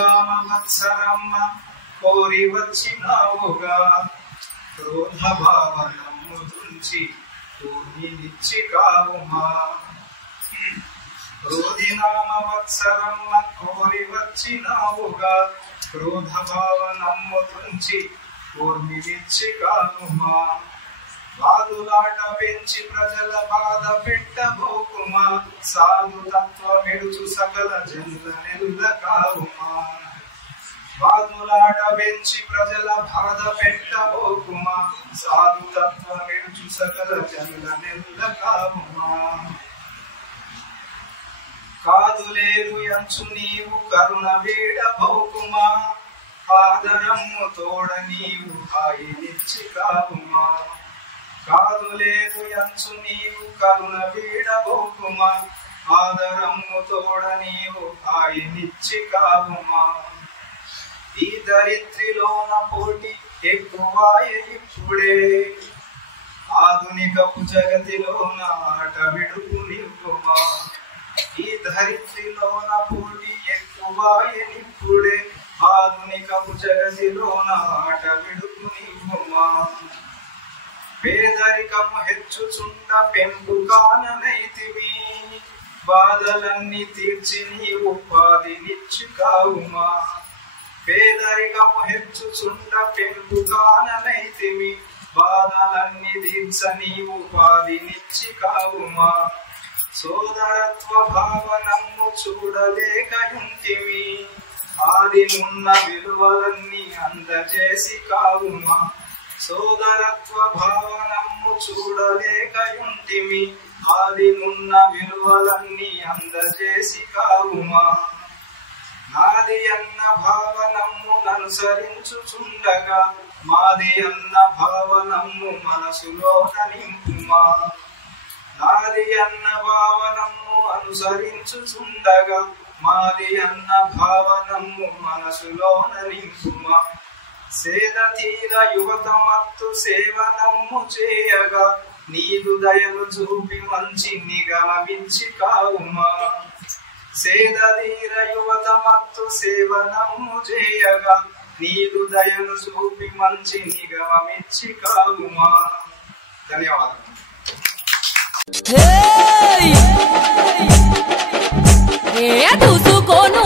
రఘునామ వత్సరమ్మ కోరి వచ్చినావుగా క్రోధ భావనము తుంచి పూర్ణినిచ్చి కావుమా క్రోధినామ వత్సరమ్మ కోరి వచ్చినావుగా క్రోధ భావనము తుంచి పూర్ణినిచ్చి కావుమా బాదులాట పెంచి ప్రజల బాధ పెట్టబోకుమా సాధు తత్వమెడుచు సకల జనుల నెల్ల కావుమా బాదులాట పెంచి ప్రజల బాధ పెట్టబోకుమా సాధు తత్వమెడుచు సకల జనుల నెల్ల కావుమా కాదు లేదు ఎంచు నీవు కరుణ వీడబోకుమా ఆదరమ్ము తోడ నీవు హాయినిచ్చి కావుమా కాదు లేదు ఎంచు నీవు కరుణ వీడబోకుమా ఆదరమ్ము తోడ నీవు హాయినిచ్చి కావుమా ఈ దరిద్రిలోన పోటీ ఎక్కువాయ ఇప్పుడే ఆధునికపు జగతిలోన ఆట విడుపు నివ్వుమా ఈ దరిద్రిలోన పోటీ ఎక్కువాయ ఇప్పుడే ఆధునికపు జగతిలోన ఆట విడుపు నివ్వుమా పేదరికము హెచ్చుచుండ పెంపు కాననైతివి బాధలన్నీ తీర్చి నీవు ఉపాధినిచ్చి కావుమా పేదరికము హెచ్చుచుండ పెంపు కాననైతివి బాధలన్నీ తీర్చ నీవు ఉపాధినిచ్చి కావుమా సోదరత్వ భావనము చూడలేకయుంటివి ఆదినున్న విలువలన్నీ అందజేసి కావుమా సోదరత్వ భావనము చూడలేకయుంటిమి ఆదినున్న విలువలన్నీ అందజేసి కావుమా నాది అన్న భావనము ననుసరించుచుండగా మాది అన్న భావనము మనసులోన నింపుమా నాది అన్న భావనము అనుసరించుచుండగా మాది అన్న భావనము మనసులోన నింపుమా సేద తీర యువత మత్తు సేవనమ్ము చేయగా నీదు దయను చూపి మంచి నిగమమిచ్చి కావుమా సేద తీర యువత మత్తు సేవనమ్ము చేయగా నీదు దయను చూపి మంచి నిగమమిచ్చి కావుమా. ధన్యవాదాలు. చూసుకోను